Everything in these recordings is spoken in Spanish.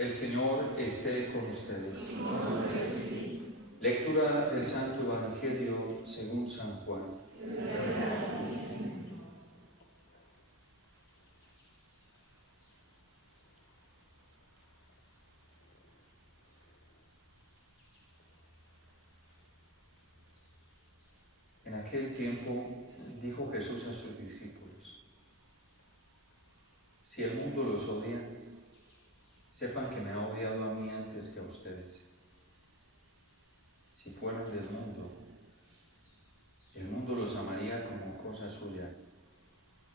El Señor esté con ustedes. Lectura del Santo Evangelio según San Juan. En aquel tiempo dijo Jesús a sus discípulos: si el mundo los odia, sepan que me ha odiado a mí antes que a ustedes. Si fueran del mundo, el mundo los amaría como cosa suya,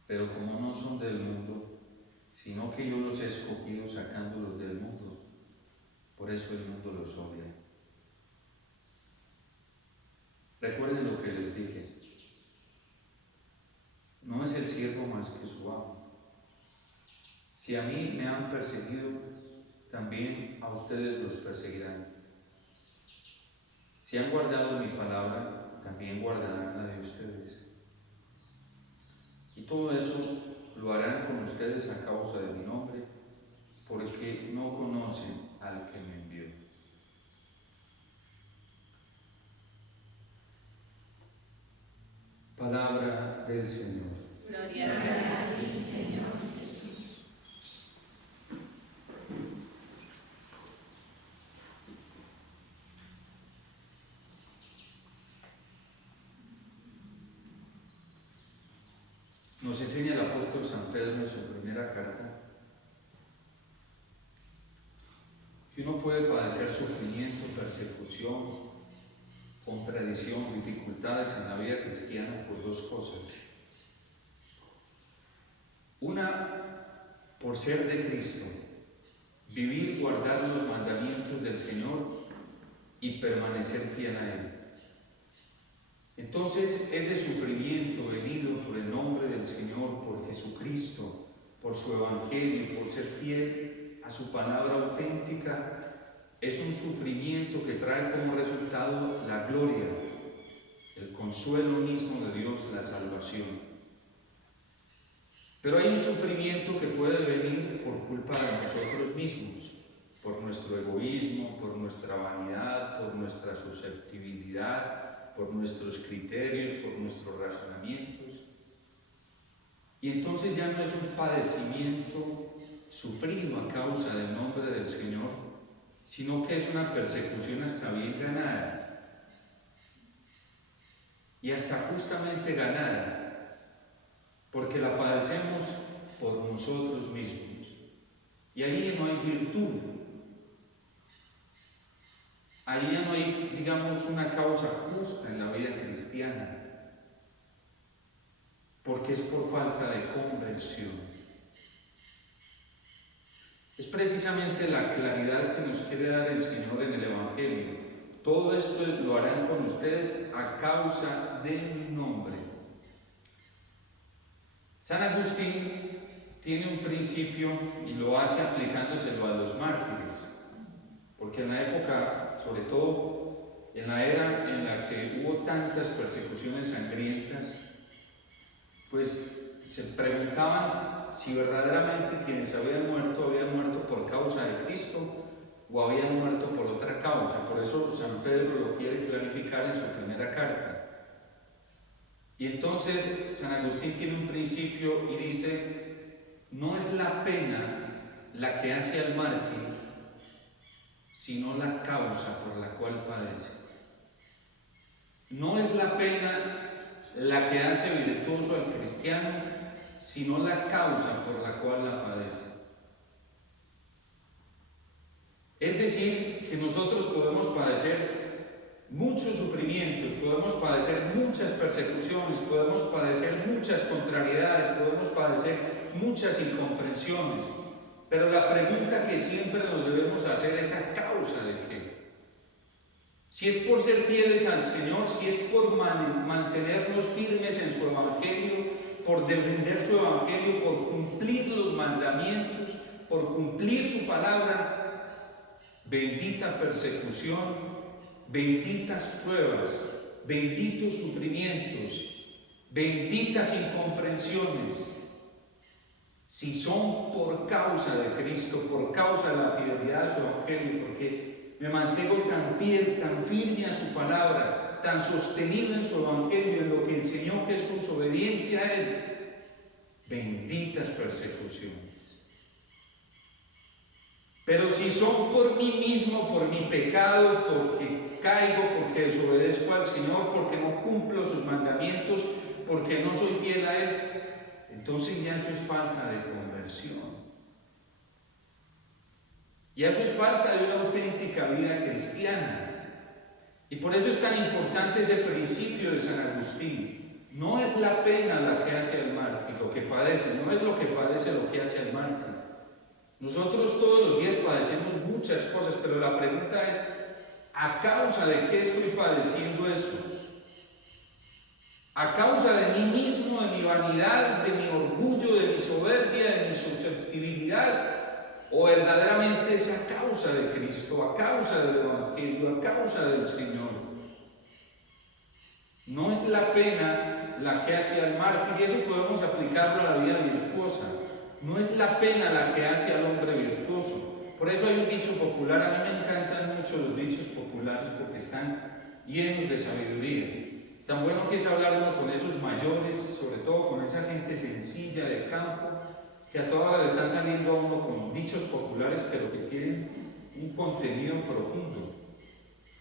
pero como no son del mundo, sino que yo los he escogido sacándolos del mundo, por eso el mundo los odia. Recuerden lo que les dije: no es el siervo más que su amo. Si a mí me han perseguido, también a ustedes los perseguirán. Si han guardado mi palabra, también guardarán la de ustedes. Y todo eso lo harán con ustedes a causa de mi nombre, porque no conocen al que me envió. Palabra del Señor. Gloria a ti, Señor Jesús. Nos enseña el apóstol San Pedro en su primera carta que uno puede padecer sufrimiento, persecución, contradicción, dificultades en la vida cristiana por dos cosas. Una, por ser de Cristo, vivir, guardar los mandamientos del Señor y permanecer fiel a Él. Entonces, ese sufrimiento venido por el nombre del Señor, por Jesucristo, por su Evangelio, por ser fiel a su palabra auténtica, es un sufrimiento que trae como resultado la gloria, el consuelo mismo de Dios, la salvación. Pero hay un sufrimiento que puede venir por culpa de nosotros mismos, por nuestro egoísmo, por nuestra vanidad, por nuestra susceptibilidad, por nuestros criterios, por nuestros razonamientos. Y entonces ya no es un padecimiento sufrido a causa del nombre del Señor, sino que es una persecución hasta bien ganada. Y hasta justamente ganada, porque la padecemos por nosotros mismos. Y ahí no hay virtud. Ahí ya no hay, digamos, una causa justa en la vida cristiana, porque es por falta de conversión. Es precisamente la claridad que nos quiere dar el Señor en el Evangelio. Todo esto lo harán con ustedes a causa de mi nombre. San Agustín tiene un principio y lo hace aplicándoselo a los mártires, porque en la época, sobre todo en la era en la que hubo tantas persecuciones sangrientas, pues se preguntaban si verdaderamente quienes habían muerto por causa de Cristo o habían muerto por otra causa. Por eso San Pedro lo quiere clarificar en su primera carta. Y entonces San Agustín tiene un principio y dice: no es la pena la que hace al mártir, sino la causa por la cual padece. No es la pena la que hace virtuoso al cristiano, sino la causa por la cual la padece. Es decir, que nosotros podemos padecer muchos sufrimientos, podemos padecer muchas persecuciones, podemos padecer muchas contrariedades, podemos padecer muchas incomprensiones. Pero la pregunta que siempre nos debemos hacer es: ¿a causa de qué? Si es por ser fieles al Señor, si es por mantenernos firmes en su Evangelio, por defender su Evangelio, por cumplir los mandamientos, por cumplir su palabra, bendita persecución, benditas pruebas, benditos sufrimientos, benditas incomprensiones. si son por causa de Cristo, por causa de la fidelidad a su evangelio, porque me mantengo tan fiel, tan firme a su palabra, tan sostenido en su evangelio, en lo que enseñó Jesús, obediente a él, benditas persecuciones. Pero si son por mí mismo, por mi pecado, porque caigo, porque desobedezco al Señor, porque no cumplo sus mandamientos, porque no soy fiel a él, entonces ya eso es falta de conversión. Ya eso es falta de una auténtica vida cristiana. Y por eso es tan importante ese principio de San Agustín. No es la pena la que hace al mártir, lo que padece, no es lo que padece lo que hace al mártir. Nosotros todos los días padecemos muchas cosas, pero la pregunta es, ¿a causa de qué estoy padeciendo esto? ¿A causa de mí mismo, de mi vanidad, de mi orgullo, de mi soberbia, de mi susceptibilidad? ¿O verdaderamente es a causa de Cristo, a causa del Evangelio, a causa del Señor? No es la pena la que hace al mártir, y eso podemos aplicarlo a la vida virtuosa. No es la pena la que hace al hombre virtuoso. Por eso hay un dicho popular, a mí me encantan mucho los dichos populares porque están llenos de sabiduría. Tan bueno que es hablar uno con esos mayores, sobre todo con esa gente sencilla del campo, que a toda hora le están saliendo a uno con dichos populares, pero que tienen un contenido profundo.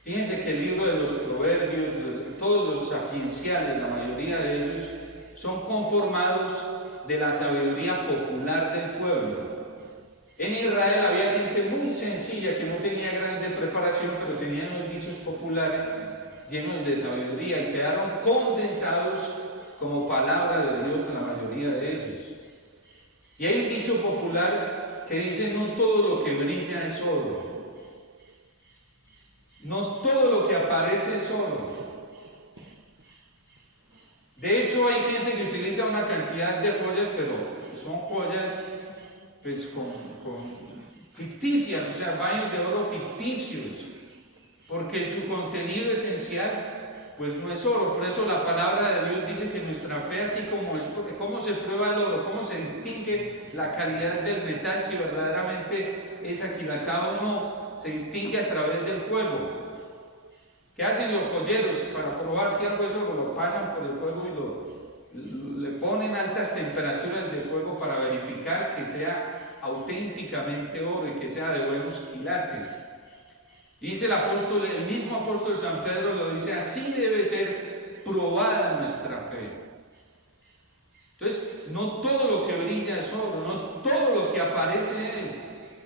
Fíjense que el libro de los proverbios, todos los sapienciales, la mayoría de ellos, son conformados de la sabiduría popular del pueblo. En Israel había gente muy sencilla que no tenía grande preparación, pero tenían unos dichos populares llenos de sabiduría y quedaron condensados como palabra de Dios en la mayoría de ellos. Y hay un dicho popular que dice: no todo lo que brilla es oro, no todo lo que aparece es oro. De hecho, hay gente que utiliza una cantidad de joyas, pero son joyas pues con ficticias, o sea, baños de oro ficticios, porque su contenido esencial pues no es oro. Por eso la palabra de Dios dice que nuestra fe, así como es, porque cómo se prueba el oro, cómo se distingue la calidad del metal, si verdaderamente es aquilatado o no, se distingue a través del fuego. ¿Qué hacen los joyeros para probar si algo es oro? Lo pasan por el fuego y le ponen altas temperaturas de fuego para verificar que sea auténticamente oro y que sea de buenos quilates. Y dice el apóstol, el mismo apóstol San Pedro lo dice: así debe ser probada nuestra fe. Entonces, no todo lo que brilla es oro, no todo lo que aparece es.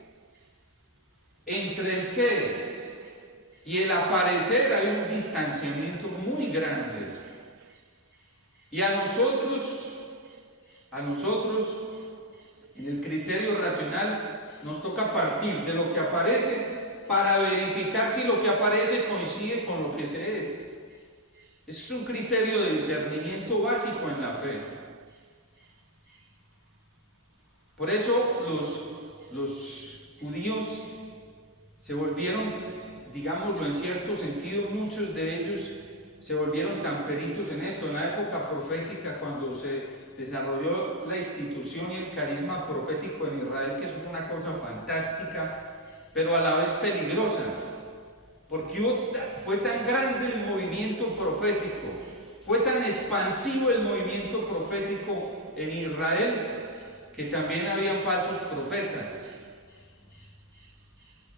Entre el ser y el aparecer hay un distanciamiento muy grande. Y a nosotros, en el criterio racional, nos toca partir de lo que aparece para verificar si lo que aparece coincide con lo que se es. Ese es un criterio de discernimiento básico en la fe. Por eso los judíos se volvieron, digámoslo en cierto sentido, muchos de ellos se volvieron tan peritos en esto. En la época profética, cuando se desarrolló la institución y el carisma profético en Israel, que eso fue una cosa fantástica, pero a la vez peligrosa, porque fue tan grande el movimiento profético, fue tan expansivo el movimiento profético en Israel, que también habían falsos profetas.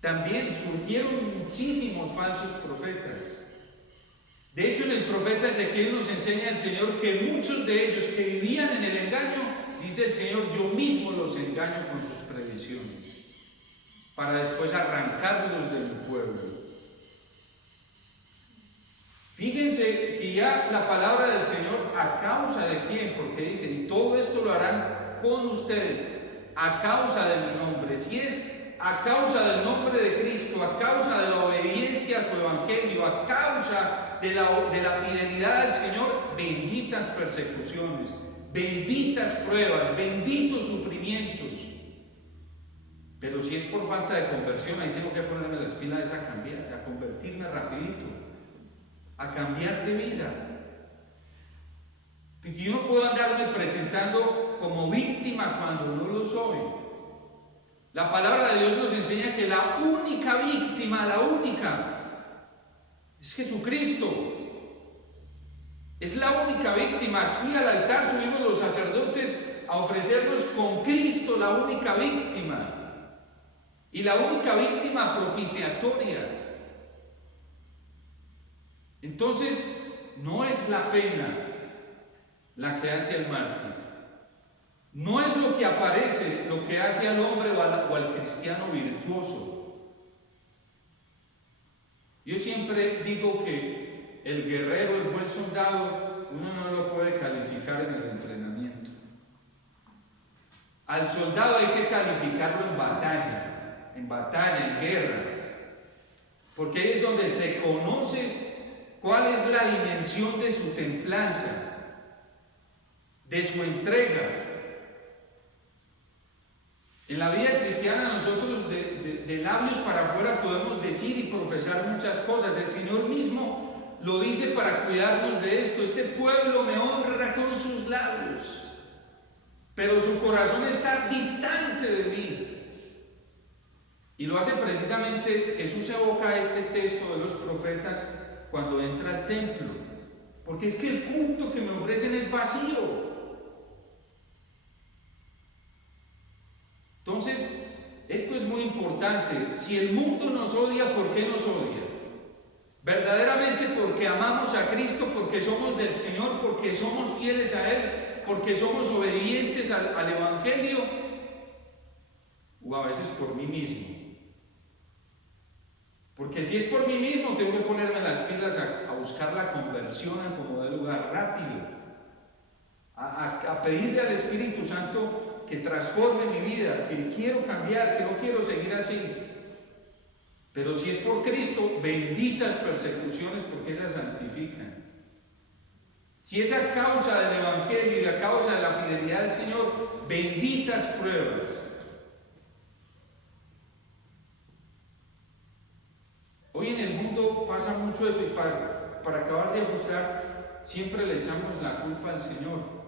También surgieron muchísimos falsos profetas. De hecho, en el profeta Ezequiel nos enseña el Señor que muchos de ellos que vivían en el engaño, dice el Señor, yo mismo los engaño con sus predicciones, para después arrancarlos del pueblo. Fíjense que ya la palabra del Señor, ¿a causa de quién? Porque dice, y todo esto lo harán con ustedes, a causa de mi nombre. Si es a causa del nombre de Cristo, a causa de la obediencia a su evangelio, a causa de la fidelidad al Señor, benditas persecuciones, benditas pruebas, benditos sufrimientos. Pero si es por falta de conversión, ahí tengo que ponerme las pilas a cambiar, a convertirme rapidito, a cambiar de vida. Porque yo no puedo andarme presentando como víctima cuando no lo soy. La palabra de Dios nos enseña que la única víctima, la única, es Jesucristo. Es la única víctima. Aquí al altar subimos los sacerdotes a ofrecernos con Cristo, la única víctima. Y la única víctima propiciatoria. Entonces, no es la pena la que hace al mártir. No es lo que aparece lo que hace al hombre o al cristiano virtuoso. Yo siempre digo que el guerrero, el buen soldado, uno no lo puede calificar en el entrenamiento. Al soldado hay que calificarlo en batalla, en guerra, porque ahí es donde se conoce cuál es la dimensión de su templanza, de su entrega. En la vida cristiana nosotros de labios para afuera podemos decir y profesar muchas cosas. El Señor mismo lo dice para cuidarnos de esto. Este pueblo me honra con sus labios, pero su corazón está distante de mí. Y lo hace precisamente, Jesús evoca este texto de los profetas cuando entra al templo, porque es que el culto que me ofrecen es vacío. Entonces, esto es muy importante. Si el mundo nos odia, ¿por qué nos odia? Verdaderamente porque amamos a Cristo, porque somos del Señor, porque somos fieles a Él, porque somos obedientes al Evangelio, o a veces por mí mismo. Porque si es por mí mismo, tengo que ponerme las pilas a buscar la conversión en como de lugar rápido, a pedirle al Espíritu Santo que transforme mi vida, que quiero cambiar, que no quiero seguir así. Pero si es por Cristo, benditas persecuciones, porque esas santifican. Si es a causa del Evangelio y a causa de la fidelidad del Señor, benditas pruebas. Hoy en el mundo pasa mucho eso, y para acabar de ajustar, siempre le echamos la culpa al Señor.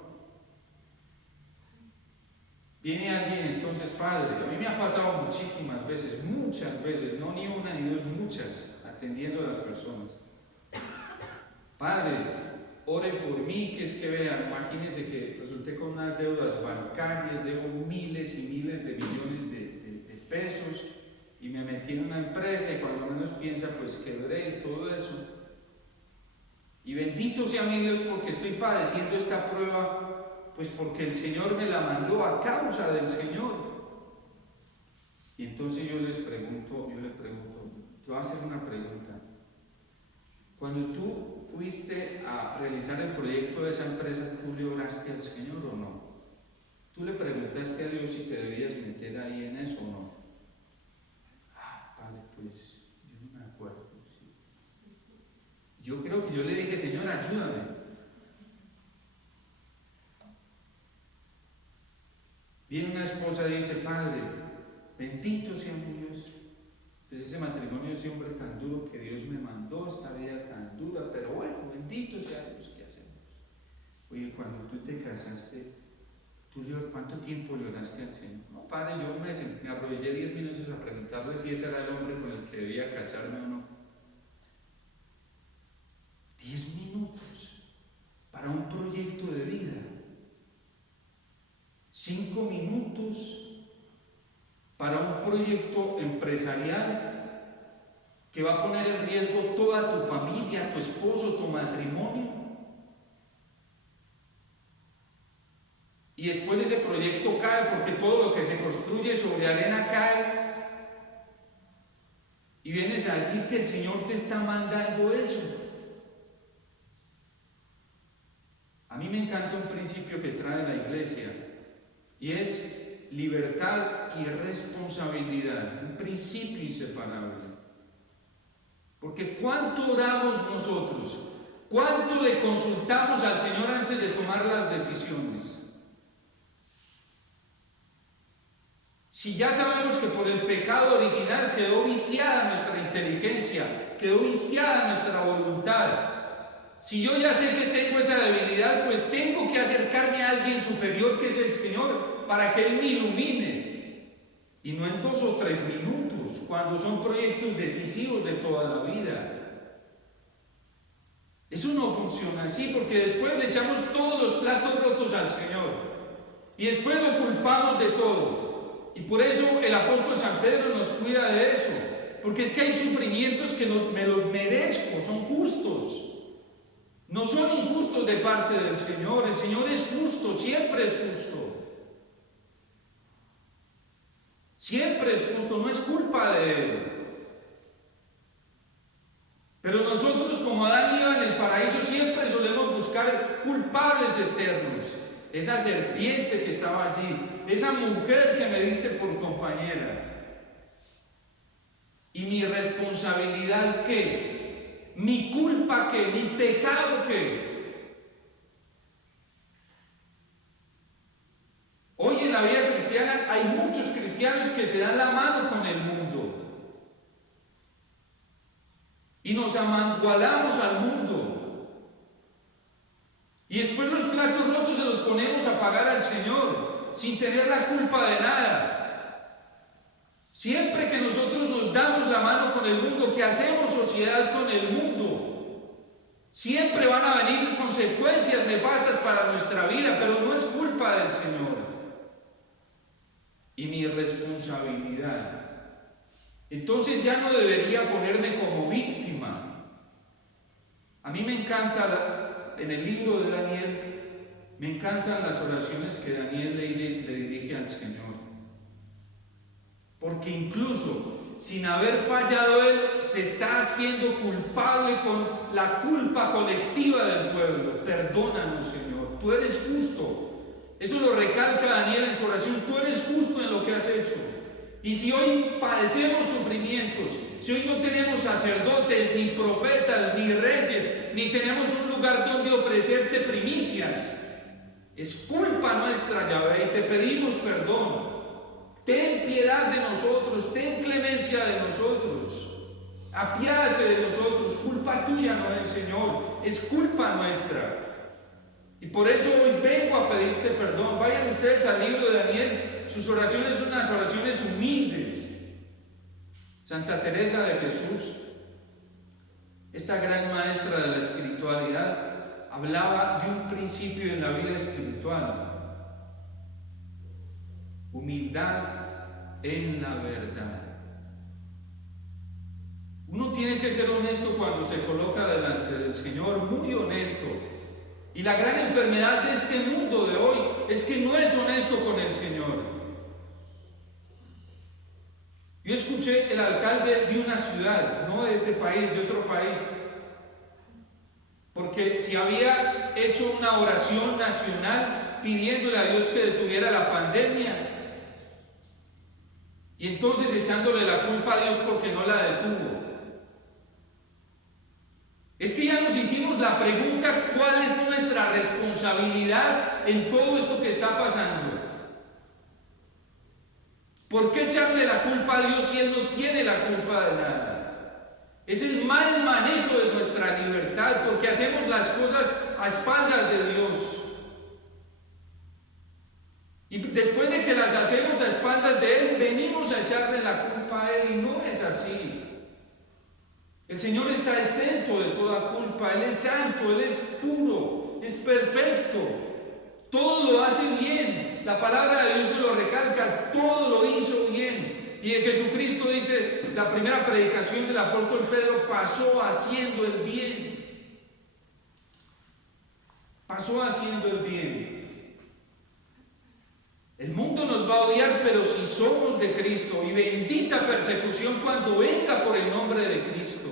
Viene alguien entonces, padre, a mí me ha pasado muchísimas veces, muchas veces, no ni una ni dos, muchas, atendiendo a las personas. Padre, ore por mí, que es que vean, imagínense que resulté con unas deudas bancarias, debo miles y miles de millones de pesos, y me metí en una empresa y cuando menos piensa, pues quebré y todo eso. Y bendito sea mi Dios porque estoy padeciendo esta prueba, pues porque el Señor me la mandó a causa del Señor. Y entonces yo le pregunto, te voy a hacer una pregunta. Cuando tú fuiste a realizar el proyecto de esa empresa, ¿tú le oraste al Señor o no? ¿Tú le preguntaste a Dios si te debías meter ahí en eso o no? Padre, pues yo no me acuerdo. ¿Sí? Yo creo que yo le dije, Señor, ayúdame. Viene una esposa y dice, Padre, bendito sea mi Dios. Pues ese matrimonio, ese hombre tan duro que Dios me mandó, esta vida tan dura, pero bueno, bendito sea Dios, ¿qué hacemos? Oye, cuando tú te casaste, ¿cuánto tiempo le oraste al Señor? No, Padre, yo me arrodillé 10 minutos a preguntarle si ese era el hombre con el que debía casarme o no. 10 minutos para un proyecto de vida. 5 minutos para un proyecto empresarial que va a poner en riesgo toda tu familia, tu esposo, tu matrimonio. Y después ese proyecto cae porque todo lo que se construye sobre arena cae. Y vienes a decir que el Señor te está mandando eso. A mí me encanta un principio que trae la iglesia y es libertad y responsabilidad, un principio inseparable. Porque ¿cuánto oramos nosotros? ¿Cuánto le consultamos al Señor antes de tomar las decisiones? Si ya sabemos que por el pecado original quedó viciada nuestra inteligencia, quedó viciada nuestra voluntad, Si yo ya sé que tengo esa debilidad, pues tengo que acercarme a alguien superior que es el Señor para que Él me ilumine. Y no en 2 o 3 minutos, cuando son proyectos decisivos de toda la vida. Eso no funciona así, porque después le echamos todos los platos rotos al Señor. Y después lo culpamos de todo. Y por eso el apóstol San Pedro nos cuida de eso. Porque es que hay sufrimientos que me los merezco, son justos. No son injustos de parte del Señor. El Señor es justo, siempre es justo. Siempre es justo, no es culpa de Él. Pero nosotros, como Adán y Eva en el paraíso, siempre solemos buscar culpables externos. Esa serpiente que estaba allí, esa mujer que me diste por compañera. ¿Y mi responsabilidad qué? ¿Mi culpa qué? ¿Mi pecado qué? Hoy en la vida cristiana hay muchos cristianos que se dan la mano con el mundo. Y nos amangualamos al mundo. Y después los platos rotos se los ponemos a pagar al Señor, sin tener la culpa de nada. Siempre que nosotros nos damos la mano con el mundo, que hacemos sociedad con el mundo, siempre van a venir consecuencias nefastas para nuestra vida, pero no es culpa del Señor. Y mi responsabilidad. Entonces ya no debería ponerme como víctima. A mí me encanta, en el libro de Daniel, me encantan las oraciones que Daniel le dirige al Señor. Porque incluso sin haber fallado él, se está haciendo culpable con la culpa colectiva del pueblo. Perdónanos, Señor, tú eres justo. Eso lo recalca Daniel en su oración, tú eres justo en lo que has hecho. Y si hoy padecemos sufrimientos, si hoy no tenemos sacerdotes, ni profetas, ni reyes, ni tenemos un lugar donde ofrecerte primicias, es culpa nuestra, Yahvé, y te pedimos perdón. Ten piedad de nosotros, ten clemencia de nosotros, apiádate de nosotros. Culpa tuya no es, Señor, es culpa nuestra. Y por eso hoy vengo a pedirte perdón. Vayan ustedes al libro de Daniel. Sus oraciones son unas oraciones humildes. Santa Teresa de Jesús, esta gran maestra de la espiritualidad, hablaba de un principio en la vida espiritual: humildad en la verdad. Uno tiene que ser honesto cuando se coloca delante del Señor, muy honesto. Y la gran enfermedad de este mundo de hoy es que no es honesto con el Señor. Yo escuché el alcalde de una ciudad, no de este país, de otro país, porque si había hecho una oración nacional pidiéndole a Dios que detuviera la pandemia, y entonces echándole la culpa a Dios porque no la detuvo. Es que ya nos hicimos la pregunta: ¿cuál es nuestra responsabilidad en todo esto que está pasando? ¿Por qué echarle la culpa a Dios si Él no tiene la culpa de nada? Es el mal manejo de nuestra libertad, porque hacemos las cosas a espaldas de Dios. Y después de que las hacemos a espaldas de Él, venimos a echarle la culpa a Él, y no es así. El Señor está exento de toda culpa, Él es santo, Él es puro, es perfecto, todo lo hace bien. La palabra de Dios me lo recalca, todo lo hizo bien. Y en Jesucristo dice, la primera predicación del apóstol Pedro, pasó haciendo el bien. Pasó haciendo el bien. El mundo nos va a odiar, pero si somos de Cristo, y bendita persecución cuando venga por el nombre de Cristo.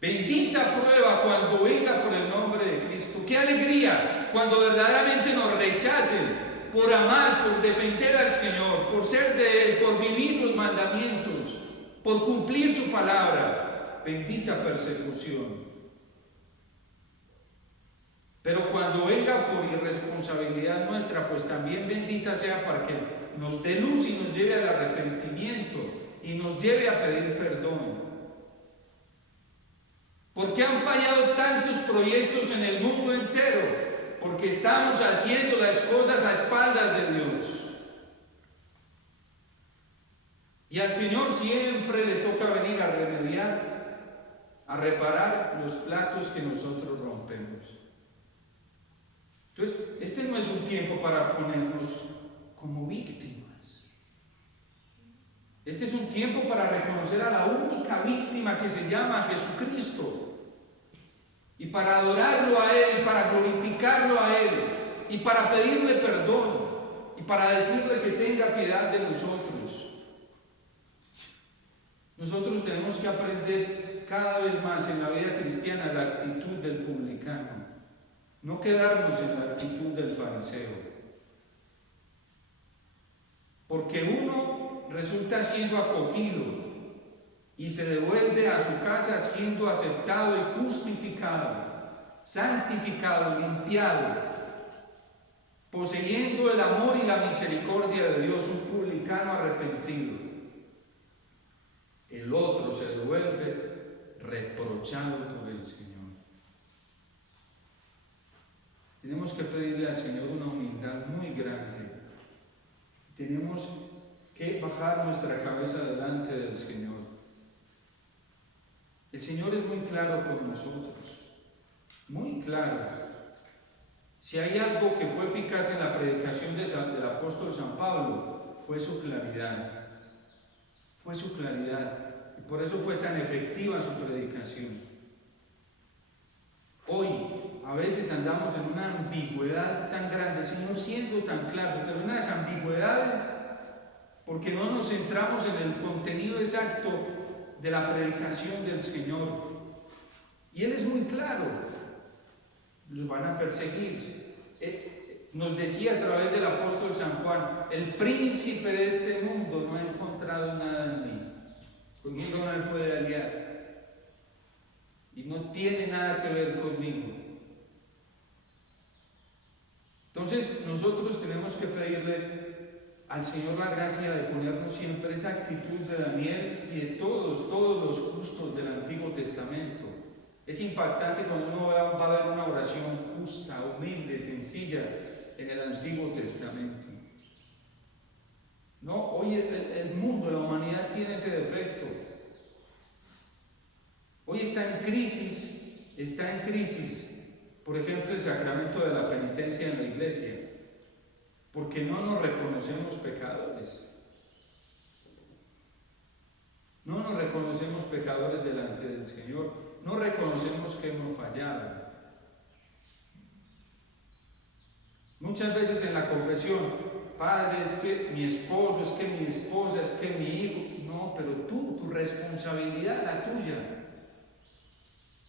Bendita prueba cuando venga por el nombre de Cristo. ¡Qué alegría cuando verdaderamente nos rechacen por amar, por defender al Señor, por ser de Él, por vivir los mandamientos, por cumplir su palabra! Bendita persecución. Pero cuando venga por irresponsabilidad nuestra, pues también bendita sea para que nos dé luz y nos lleve al arrepentimiento y nos lleve a pedir perdón. ¿Por qué han fallado tantos proyectos en el mundo entero? Porque estamos haciendo las cosas a espaldas de Dios. Y al Señor siempre le toca venir a remediar, a reparar los platos que nosotros rompemos. Entonces, este no es un tiempo para ponernos como víctimas. Este es un tiempo para reconocer a la única víctima que se llama Jesucristo. Y para adorarlo a Él, y para glorificarlo a Él, y para pedirle perdón, y para decirle que tenga piedad de nosotros. Nosotros tenemos que aprender cada vez más en la vida cristiana la actitud del publicano, no quedarnos en la actitud del fariseo. Porque uno resulta siendo acogido y se devuelve a su casa siendo aceptado y justificado, santificado, limpiado, poseyendo el amor y la misericordia de Dios, un publicano arrepentido. El otro se devuelve reprochado por el Señor. Tenemos que pedirle al Señor una humildad muy grande. Tenemos que bajar nuestra cabeza delante del Señor. El Señor es muy claro con nosotros, muy claro. Si hay algo que fue eficaz en la predicación del apóstol San Pablo, fue su claridad. Fue su claridad. Y por eso fue tan efectiva su predicación. Hoy, a veces andamos en una ambigüedad tan grande, Señor siendo tan claro, pero unas ambigüedades porque no nos centramos en el contenido exacto de la predicación del Señor. Y Él es muy claro, los van a perseguir. Nos decía a través del apóstol San Juan, el príncipe de este mundo no ha encontrado nada en mí, conmigo no me puede aliar y no tiene nada que ver conmigo. Entonces nosotros tenemos que pedirle al Señor la gracia de ponernos siempre esa actitud de Daniel y de todos los justos del Antiguo Testamento. Es impactante cuando uno va a ver una oración justa, humilde, sencilla en el Antiguo Testamento. No, hoy el mundo, la humanidad tiene ese defecto. Hoy está en crisis, por ejemplo, el sacramento de la penitencia en la iglesia. Porque no nos reconocemos pecadores. No nos reconocemos pecadores delante del Señor. No reconocemos que hemos fallado. Muchas veces en la confesión, Padre, es que mi esposo, es que mi esposa, es que mi hijo. No, pero tú, tu responsabilidad, la tuya.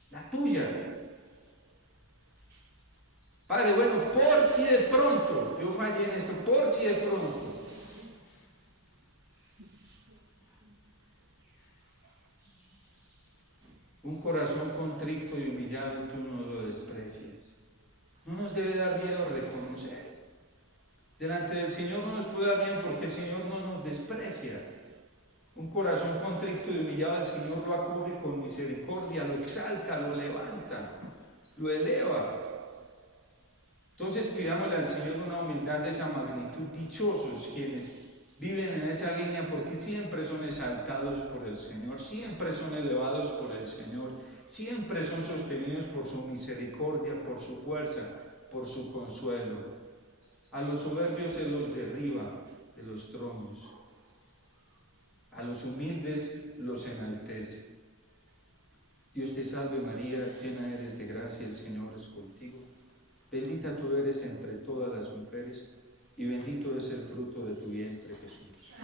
La tuya. Padre, bueno, por si de pronto yo fallé en esto, por si de pronto. Un corazón contrito y humillado, tú no lo desprecias. No nos debe dar miedo reconocer. Delante del Señor no nos puede dar miedo porque el Señor no nos desprecia. Un corazón contrito y humillado, el Señor lo acoge con misericordia, lo exalta, lo levanta, lo eleva. Entonces pidámosle al Señor una humildad de esa magnitud. Dichosos quienes viven en esa línea porque siempre son exaltados por el Señor, siempre son elevados por el Señor, siempre son sostenidos por su misericordia, por su fuerza, por su consuelo. A los soberbios Él los derriba de los tronos, a los humildes los enaltece. Dios te salve María, llena eres de gracia, el Señor es contigo. Bendita tú eres entre todas las mujeres, y bendito es el fruto de tu vientre, Jesús.